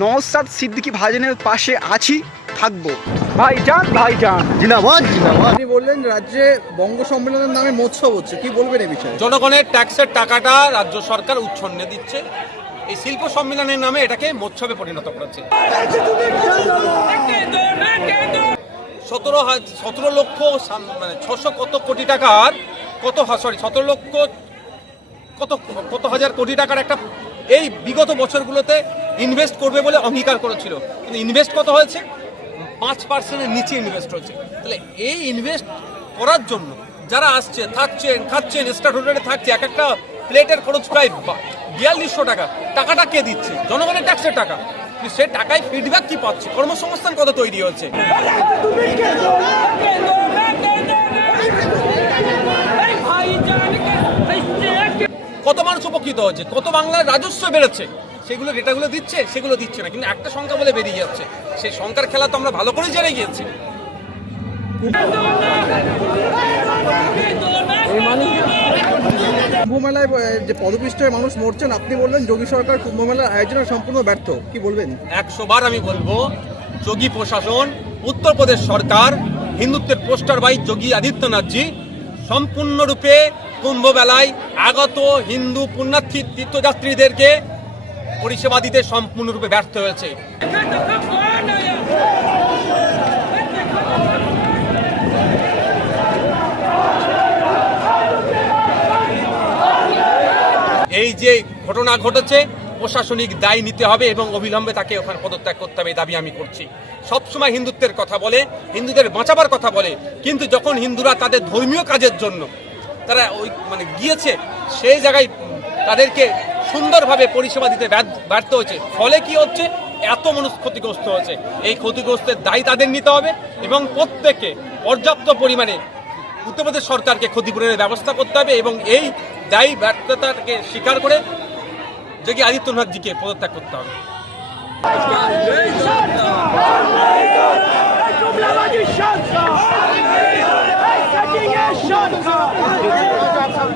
নওসাদ সিদ্দিকি ভাইজানের পাশে আছি থাকব। ভাইজান ভাইজান। জিন্দাবাদ জিন্দাবাদ। আপনি বললেন রাজ্যে বঙ্গ সম্মেলনের নামে মৎসব হচ্ছে। কি বলবেন এই বিষয়ে? জনগণের ট্যাক্সের টাকাটা রাজ্য সরকার উচ্ছন্নে দিচ্ছে। এই শিল্প সম্মেলনের নামে এটাকে মোৎসবে পরিণত করেছে। সতেরো সতেরো লক্ষ মানে ছশো কত কোটি টাকার কত সরি সতেরো লক্ষ কত কত হাজার কোটি টাকার একটা এই বিগত বছরগুলোতে ইনভেস্ট করবে বলে অঙ্গীকার করেছিল। কিন্তু ইনভেস্ট কত হয়েছে? পাঁচ পার্সেন্টের নিচে ইনভেস্ট হয়েছে তাহলে এই ইনভেস্ট করার জন্য যারা আসছে, থাকছেন, খাচ্ছেন স্টার্ট হোটেলে থাকছে, এক একটা প্লেটের খরচ প্রায় বিয়াল্লিশশো টাকা। টাকাটা কে দিচ্ছে? জনগণের ট্যাক্সের টাকা। সে টাকায় ফিডব্যাক কি পাচ্ছে? কর্মসংস্থান কত তৈরি হচ্ছে? কত মানুষ উপকৃত হচ্ছে কত বাংলার রাজস্ব বেড়েছে সেগুলো ডেটাগুলো দিচ্ছে সেগুলো দিচ্ছে না কিন্তু একটা সংখ্যা বলে বেরিয়ে যাচ্ছে। সেই সংখ্যার খেলা তো আমরা ভালো করে জেনে গিয়েছি। কুম্ভ মেলায় আহ, যে পদপিষ্ট মানুষ মরছেন আপনি বললেন যোগী সরকার কুম্ভ মেলার আয়োজনে সম্পূর্ণ ব্যর্থ কি বলবেন? একশো বার আমি বলব যোগী প্রশাসন উত্তরপ্রদেশ সরকার হিন্দুত্বের পোস্টার বাই যোগী আদিত্যনাথজি সম্পূর্ণরূপে কুম্ভমেলায় আগত হিন্দু পুণ্যার্থী তীর্থযাত্রীদেরকে পরিষেবা দিতে সম্পূর্ণরূপে ব্যর্থ হয়েছে। এই যে ঘটনা ঘটেছে, প্রশাসনিক দায় নিতে হবে এবং অবিলম্বে তাকে ওখানে পদত্যাগ করতে হবে দাবি আমি করছি। সবসময় হিন্দুত্বের কথা বলে, হিন্দুদের বাঁচাবার কথা বলে, কিন্তু যখন হিন্দুরা তাদের ধর্মীয় কাজের জন্য তারা ওই মানে গিয়েছে সেই জায়গায় তাদেরকে সুন্দরভাবে পরিষেবা দিতে ব্যর্থ- হয়েছে ফলে কি হচ্ছে এত মানুষ ক্ষতিগ্রস্ত হয়েছে এই ক্ষতিগ্রস্তের দায় তাদের নিতে হবে এবং প্রত্যেককে পর্যাপ্ত পরিমাণে উত্তরপ্রদেশ সরকারকে ক্ষতিপূরণের ব্যবস্থা করতে হবে এবং এই দায়ী ব্যর্থতাকে স্বীকার করে যোগী আদিত্যনাথজিকে পদত্যাগ করতে হবে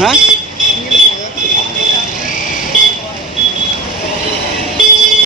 啊？